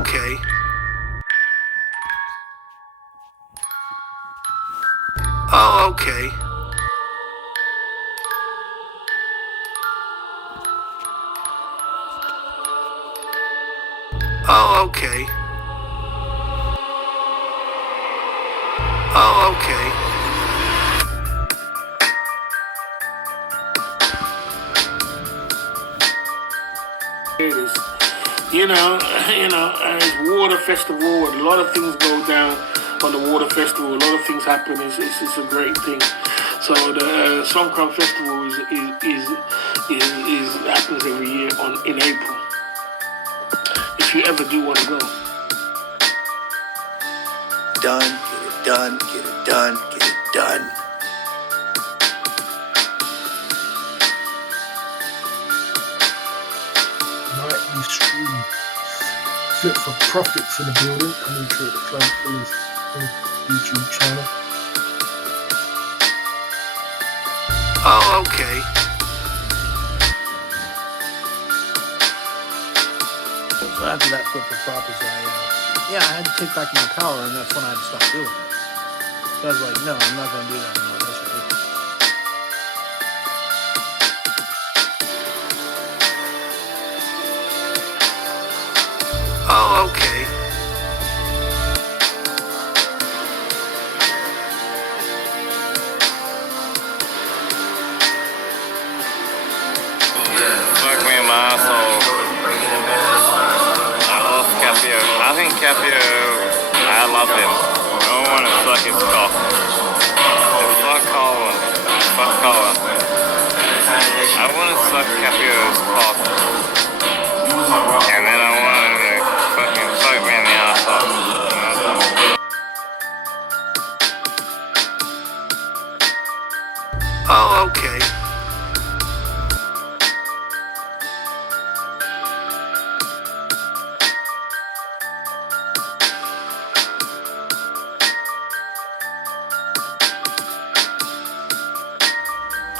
okay. Oh, okay. Oh, okay. Oh, okay. It's water festival, and a lot of things go down on the water festival. A lot of things happen. It's a great thing. So the Songkran Festival is happens every year in April. If you ever do want to go. Done, get it done, get it done, get it done. Nightly stream. Fit for profits in the building. Coming through the club for his YouTube channel. Oh, okay. So after that Fit for Profits, I had to take back my power, and that's when I had to stop doing it. So I was like, no, I'm not going to do that anymore. That's ridiculous. Oh, okay. Fuck me in my asshole. I love Capio. I think Capio, I love him. I don't want to suck his cock. Fuck Caldwell. Fuck Caldwell. I want to suck Capio's cock. And then I want him to fucking fuck me in the asshole. Oh, okay.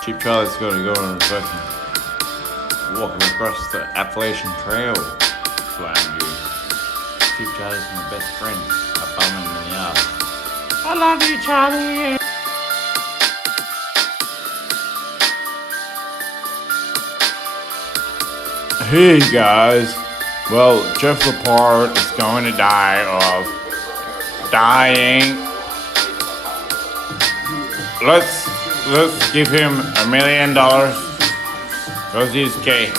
Cheap Charlie's got to go on a fucking walking across the Appalachian Trail to Andrew. Cheap Charlie's my best friend. I bum him in the ass. I love you, Charlie. Hey guys. Well, Jeff Laporte is going to die of dying. Let's give him $1 million because he's gay.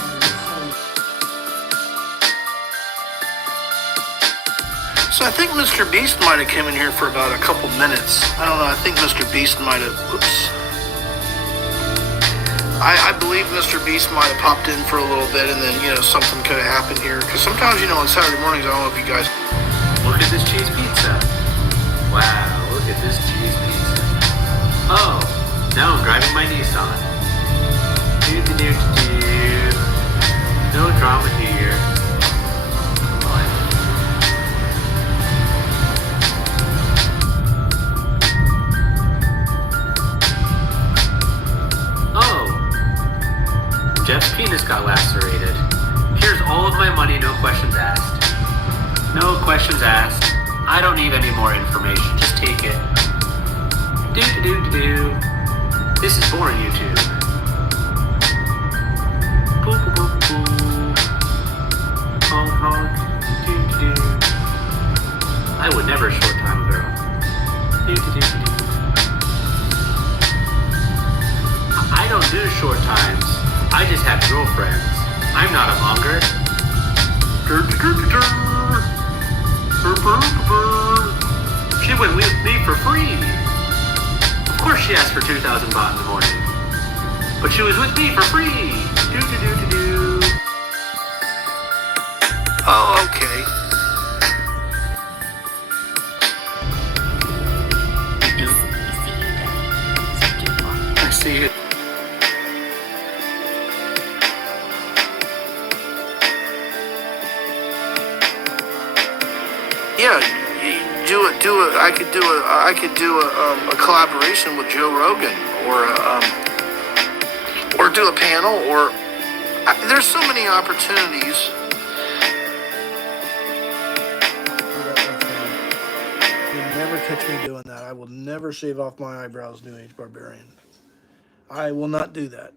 So I think Mr. Beast might have come in here for about a couple minutes. I don't know. I think Mr. Beast might have. Oops. I believe Mr. Beast might have popped in for a little bit, and then something could have happened here. Because sometimes on Saturday mornings, I don't know if you guys. Look at this cheese pizza. Wow, look at this cheese pizza. Oh, now I'm driving my Nissan. Do-do-do-do-do. No drama here. Oh, Jeff's penis got lacerated. Here's all of my money, no questions asked. No questions asked. I don't need any more information. Just take it. Do-do-do-do-do. This is boring, YouTube. Boop, boop, boop, boop. Honk, honk. Do-do-do. I would never short time a girl. Do-do-do-do-do. I don't do short times. I just have girlfriends. I'm not a monger. She went with me for free. Of course she asked for 2,000 baht in the morning. But she was with me for free. Do-do-do-do-do. Oh, okay. I see it. Yeah, I could do a collaboration with Joe Rogan, or do a panel, or there's so many opportunities. never catch me doing that. I will never shave off my eyebrows, New Age Barbarian. I will not do that.